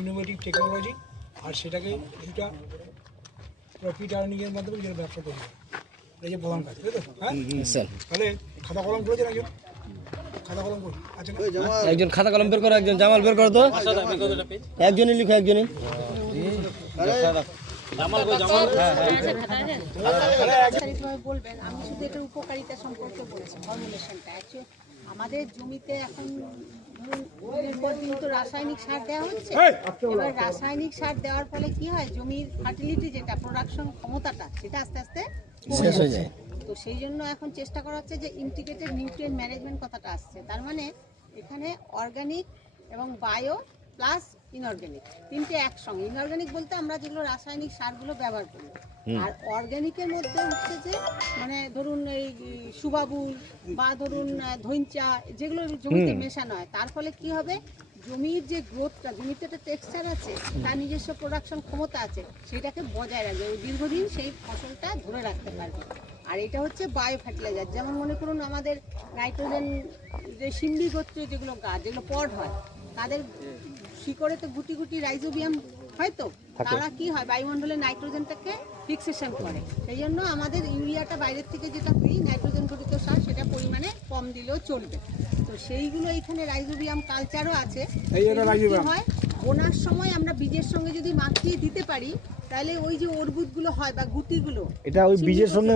Innovative technology, আর সেটাকে কিছুটা profit আর্নিংয়ের মাধ্যমে যেটা ব্যবসা করবে, এই যে প্রধান কাজ, তাই তো? হ্যাঁ স্যার, তাহলে খাতা কলম করেছেন একজন, খাতা কলম করে আচ্ছা একজন খাতা কলম বের করো, একজন জামাল বের করো তো, একজনই লিখো, একজনই। বলবেন, আমি শুধু এটার উপকারিতা সম্পর্কে বলছি, ফর্মুলেশনটা। অ্যাকচুয়ালি আমাদের জমিতে এখন দিনের পর দিন তো রাসায়নিক সার দেওয়া হচ্ছে। এবার রাসায়নিক সার দেওয়ার ফলে কি হয়, জমির ফার্টিলিটি যেটা প্রোডাকশন ক্ষমতাটা সেটা আস্তে আস্তে শেষ হয়ে যায়। তো সেই জন্য এখন চেষ্টা করা হচ্ছে যে ইন্টিগ্রেটেড নিউট্রিয়েন্ট ম্যানেজমেন্ট কথাটা আসছে। তার মানে এখানে অর্গানিক এবং বায়ো প্লাস ইনঅর্গানিক তিনটে একসঙ্গে। ইনঅর্গানিক বলতে আমরা যেগুলো রাসায়নিক সারগুলো ব্যবহার করি, আর অর্গানিকের মধ্যে হচ্ছে যে মানে ধরুন এই সুবাবুল বা ধরুন ধইঞ্চা, যেগুলো জমিতে মেশানো হয়, তার ফলে কি হবে, জমির যে গ্রোথটা, জমিতে একটা টেক্সচার আছে, তার নিজস্ব প্রোডাকশন ক্ষমতা আছে, সেটাকে বজায় রাখবে, ওই দীর্ঘদিন সেই ফসলটা ধরে রাখতে পারবে। আর এটা হচ্ছে বায়ো ফার্টিলাইজার। যেমন মনে করুন আমাদের নাইট্রোজেন যে সিম্বি গোত্রীয় যেগুলো গাছ, যেগুলো পড হয়, তাদের শিকড়ে তো গুটি গুটি রাইজোবিয়াম হয়, তো তারা কি হয়, বায়ুমণ্ডলে নাইট্রোজেনটাকে ফিক্সেশন করে। সেই জন্য আমাদের ইউরিয়াটা বাইরের থেকে যেটা দিই নাইট্রোজেন ঘটিত সার, সেটা পরিমাণে কম দিলেও চলবে। তো সেইগুলো এখানে রাইজোবিয়াম কালচারও আছে। কি হয়, বোনার সময় আমরা বীজের সঙ্গে যদি মাখিয়ে দিতে পারি, তাহলে ওই যে অর্বুদগুলো হয় বা গুটিগুলো, এটা ওই বীজের সঙ্গে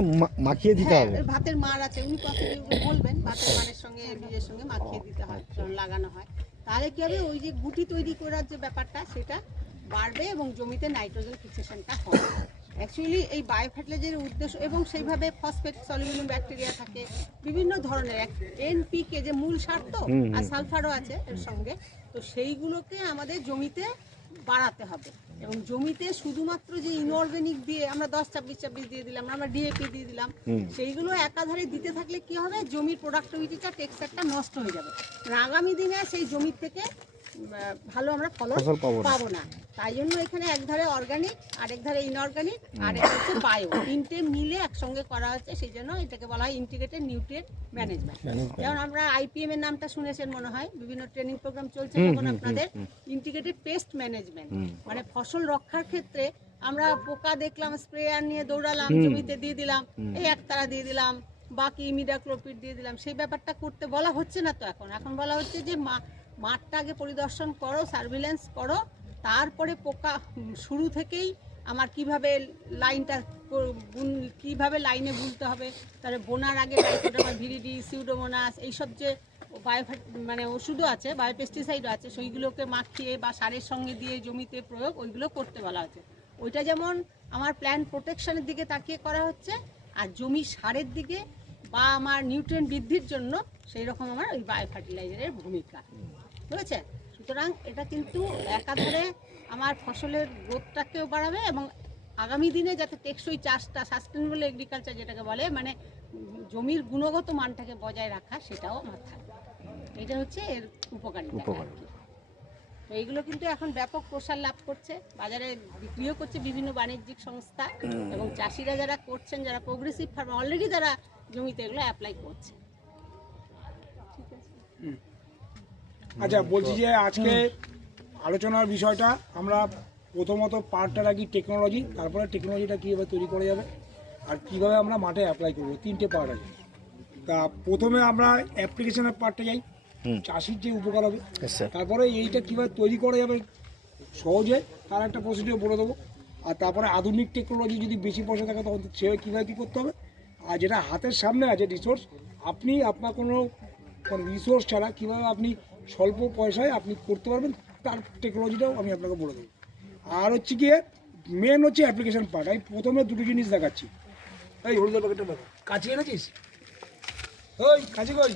মাখিয়ে দিতে হবে। ভাতের মার আছে, উনি কথা বলবেন, ভাতের মারের সঙ্গে বীজের সঙ্গে মাখিয়ে দিতে হয়, লাগানো হয়। তাহলে কি হবে, ওই যে গুটি তৈরি করার যে ব্যাপারটা সেটা বাড়বে এবং জমিতে নাইট্রোজেন ফিক্সেশনটা হবে। অ্যাকচুয়ালি এই বায়ো ফার্টিলাইজারের উদ্দেশ্য, এবং সেইভাবে ফসফেট সলিউবল ব্যাকটেরিয়া থাকে বিভিন্ন ধরনের, এনপিকে যে মূল সার, তো আর সালফারও আছে এর সঙ্গে, তো সেইগুলোকে আমাদের জমিতে বাড়াতে হবে। এবং জমিতে শুধুমাত্র যে ইনঅর্গানিক দিয়ে আমরা 10-26-26 দিয়ে দিলাম, আমরা ডিএপি দিয়ে দিলাম, সেইগুলো একাধারে দিতে থাকলে কি হবে, জমির প্রোডাক্টিভিটিটা, টেক্সচারটা নষ্ট হয়ে যাবে। আগামী দিনে সেই জমির থেকে ভালো আমরা ফলন পাবো না। তাই জন্য এখানে একধারে অর্গানিক, আরেক ধারে ইনঅর্গানিক, আর এটা হচ্ছে বায়ো, তিনটে মিলে একসঙ্গে করা হচ্ছে। সেই জন্য এটাকে বলা হয় ইন্টিগ্রেটেড নিউট্রিয়েন্ট ম্যানেজমেন্ট। যেমন আমরা আইপিএম এর নামটা শুনেছেন মনে হয়, বিভিন্ন ট্রেনিং প্রোগ্রাম চলছে যখন আপনাদের, ইন্টিগ্রেটেড পেস্ট ম্যানেজমেন্ট, মানে ফসল রক্ষার ক্ষেত্রে আমরা পোকা দেখলাম, স্প্রেয়ার নিয়ে দৌড়ালাম, জমিতে দিয়ে দিলাম, এই একতারা দিয়ে দিলাম, বাকি ইমিডাক্লোপিড দিয়ে দিলাম, সেই ব্যাপারটা করতে বলা হচ্ছে না। তো এখন বলা হচ্ছে যে মাঠটা আগে পরিদর্শন করো, সার্ভিলেন্স করো, তারপরে পোকা শুরু থেকেই আমার কিভাবে লাইনটা কিভাবে লাইনে বুনতে হবে, তাহলে বোনার আগে ট্রাইকোডার্মা ভিরিডি, সিউডোমোনাস, এইসব যে মানে ওষুধও আছে, বায়োপেস্টিসাইডও আছে, সেইগুলোকে মাখিয়ে বা সারের সঙ্গে দিয়ে জমিতে প্রয়োগ, ওইগুলো করতে বলা হচ্ছে। ওইটা যেমন আমার প্ল্যান্ট প্রোটেকশনের দিকে তাকিয়ে করা হচ্ছে, আর জমি সারের দিকে বা আমার নিউট্রিয়েন্ট বৃদ্ধির জন্য সেই রকম আমার ওই বায়ো ফার্টিলাইজারের ভূমিকা, বুঝেছে? সুতরাং এটা কিন্তু একাধারে আমার ফসলের গ্রোথটাকেও বাড়াবে এবং আগামী দিনে যাতে টেকসই চাষটা, সাস্টেনেবল এগ্রিকালচার যেটাকে বলে, মানে জমির গুণগত মানটাকে বজায় রাখা, সেটাও আমার থাকবে। এটা হচ্ছে এর উপকারিতা। তো এইগুলো কিন্তু এখন ব্যাপক প্রসার লাভ করছে, বাজারে বিক্রিও করছে বিভিন্ন বাণিজ্যিক সংস্থা, এবং চাষিরা যারা করছেন, যারা প্রোগ্রেসিভ ফার্মার, অলরেডি যারা জমিতে এগুলো অ্যাপ্লাই করছে। ঠিক আছে। আচ্ছা, বলছি যে আজকে আলোচনার বিষয়টা আমরা প্রথমত পার্টটা রাখি টেকনোলজি, তারপরে টেকনোলজিটা কীভাবে তৈরি করা যাবে আর কীভাবে আমরা মাঠে অ্যাপ্লাই করবো, তিনটে পার্ট আছে। তা প্রথমে আমরা অ্যাপ্লিকেশনের পার্টটা যাই, চাষির যে উপকার হবে, তারপরে এইটা কীভাবে তৈরি করা যাবে সহজে, তার একটা প্রসিডিওর বলে দেবো। আর তারপরে আধুনিক টেকনোলজি যদি বেশি পয়সা থাকে তখন সে কীভাবে কী করতে হবে, আর যেটা হাতের সামনে আছে রিসোর্স, আপনি আপনার কোনো রিসোর্স ছাড়া কীভাবে আপনি স্বল্প পয়সায় আপনি করতে পারবেন, তার টেকনোলজিটাও আমি আপনাকে বলে দেবো। আর হচ্ছে গিয়ে মেন হচ্ছে অ্যাপ্লিকেশন পার্ট। আমি প্রথমে দুটো জিনিস দেখাচ্ছি। এই হলুদের প্যাকেটটা দেখো, কাছে এনেছিস? ওই কাছে কই,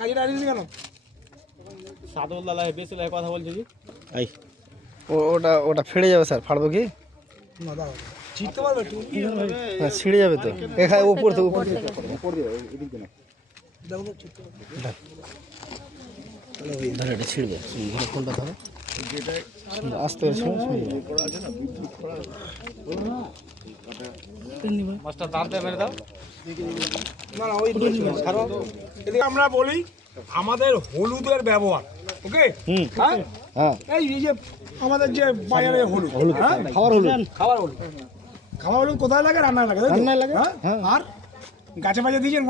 কাজেটা আনিস কেন? সাদুল দাদা বেশি লাগে কথা বলছি কি? এই ওটা ওটা ফেড়ে যাবে স্যার, ফাড়বো কি? না দাও, চিনতে পারবে তুমি? না, ছিঁড়ে যাবে তো। এখানে উপর থেকে উপর দিয়ে দেখো, চিনতে পারবে। ধরে এটা ছিঁড়বে, ফোনটা ধরো। আস্তে মাছটা দাঁতে মেরে দাও। না না ওই এদিকে আমরা বলি আমাদের হলুদের ব্যবহার, ওকে? হ্যাঁ হ্যাঁ এই যে আমাদের যে বাজারে হলুদ, হ্যাঁ খাবার হলো খাবার হলুদ, খাবার হলুদ কোথায় লাগে? রান্নায় লাগে, তাই তো? রান্নায় লাগে, হ্যাঁ? হ্যাঁ। আর গাছে বাজে দিয়েছেন